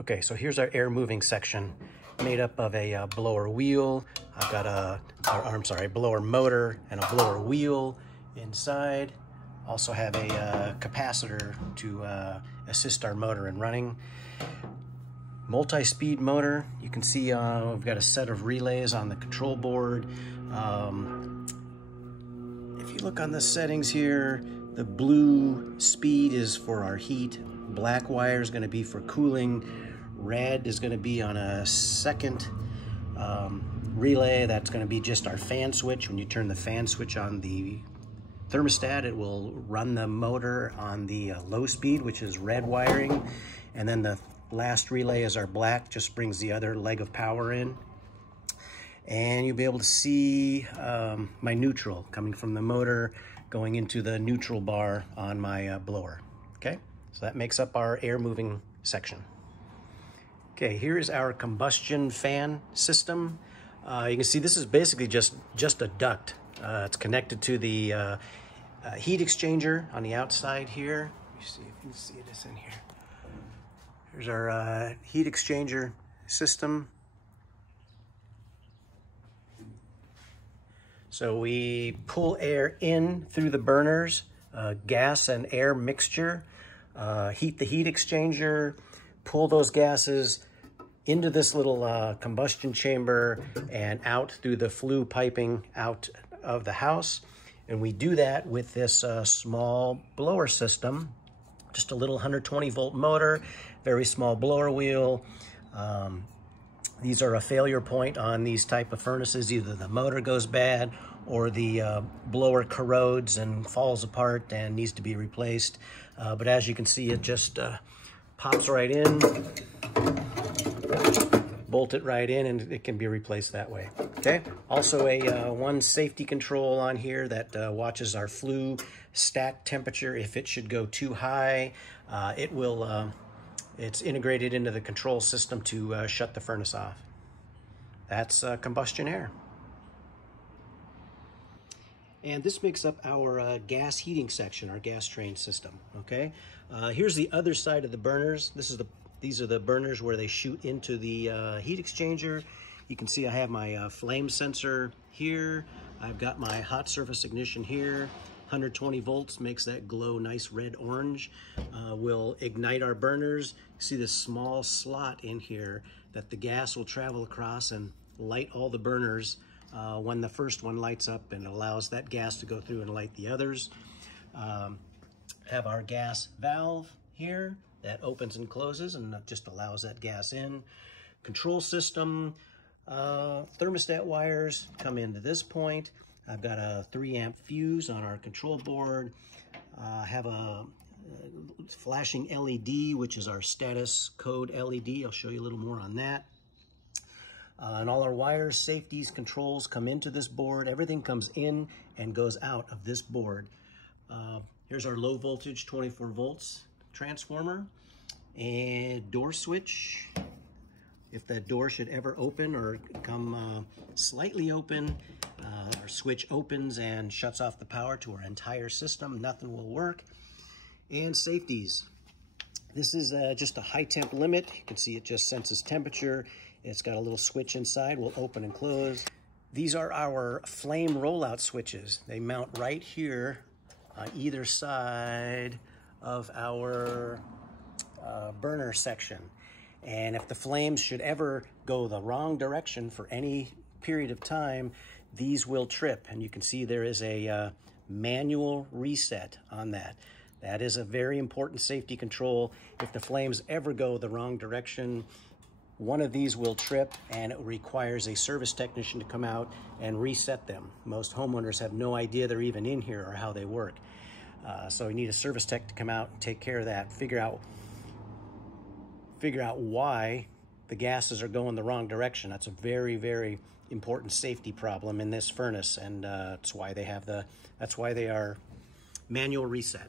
Okay, so here's our air moving section made up of a blower wheel. I've got a blower motor and a blower wheel inside. Also have a capacitor to assist our motor in running. Multi-speed motor. You can see we've got a set of relays on the control board. If you look on the settings here, the blue speed is for our heat. Black wire is going to be for cooling. Red is going to be on a second relay. That's going to be just our fan switch. When you turn the fan switch on the thermostat, it will run the motor on the low speed, which is red wiring. And then the last relay is our black, just brings the other leg of power in. And you'll be able to see my neutral coming from the motor going into the neutral bar on my blower. Okay, so that makes up our air moving section. Okay, here is our combustion fan system. You can see this is basically just a duct. It's connected to the heat exchanger on the outside here. Let me see if you can see this in here. Here's our heat exchanger system. So we pull air in through the burners, gas and air mixture, heat the heat exchanger, pull those gases into this little combustion chamber and out through the flue piping out of the house. And we do that with this small blower system, just a little 120 volt motor, very small blower wheel. These are a failure point on these type of furnaces. Either the motor goes bad or the blower corrodes and falls apart and needs to be replaced. But as you can see, it just pops right in, bolt it right in, and it can be replaced that way. Okay. Also one safety control on here that watches our flue stack temperature. If it should go too high, it will it's integrated into the control system to shut the furnace off. That's combustion air. And this makes up our gas heating section, our gas train system. Okay, here's the other side of the burners. These are the burners where they shoot into the heat exchanger. You can see I have my flame sensor here. I've got my hot surface ignition here. 120 volts makes that glow nice red orange. We'll ignite our burners. See this small slot in here that the gas will travel across and light all the burners when the first one lights up, and it allows that gas to go through and light the others. Have our gas valve here that opens and closes and just allows that gas in. Control system, thermostat wires come into this point. I've got a 3 amp fuse on our control board. Have a flashing LED, which is our status code LED. I'll show you a little more on that. And all our wires, safeties, controls come into this board. Everything comes in and goes out of this board. Here's our low voltage 24 volts transformer and door switch. If that door should ever open or come slightly open, our switch opens and shuts off the power to our entire system. Nothing will work. And safeties. This is just a high temp limit. You can see it just senses temperature. It's got a little switch inside, will open and close. These are our flame rollout switches. They mount right here on either side of our burner section. And if the flames should ever go the wrong direction for any period of time, these will trip. And you can see there is a manual reset on that. That is a very important safety control. If the flames ever go the wrong direction, one of these will trip, and it requires a service technician to come out and reset them. Most homeowners have no idea they're even in here or how they work. So you need a service tech to come out and take care of that, figure out why the gases are going the wrong direction. That's a very, very important safety problem in this furnace, and that's why they are manual reset.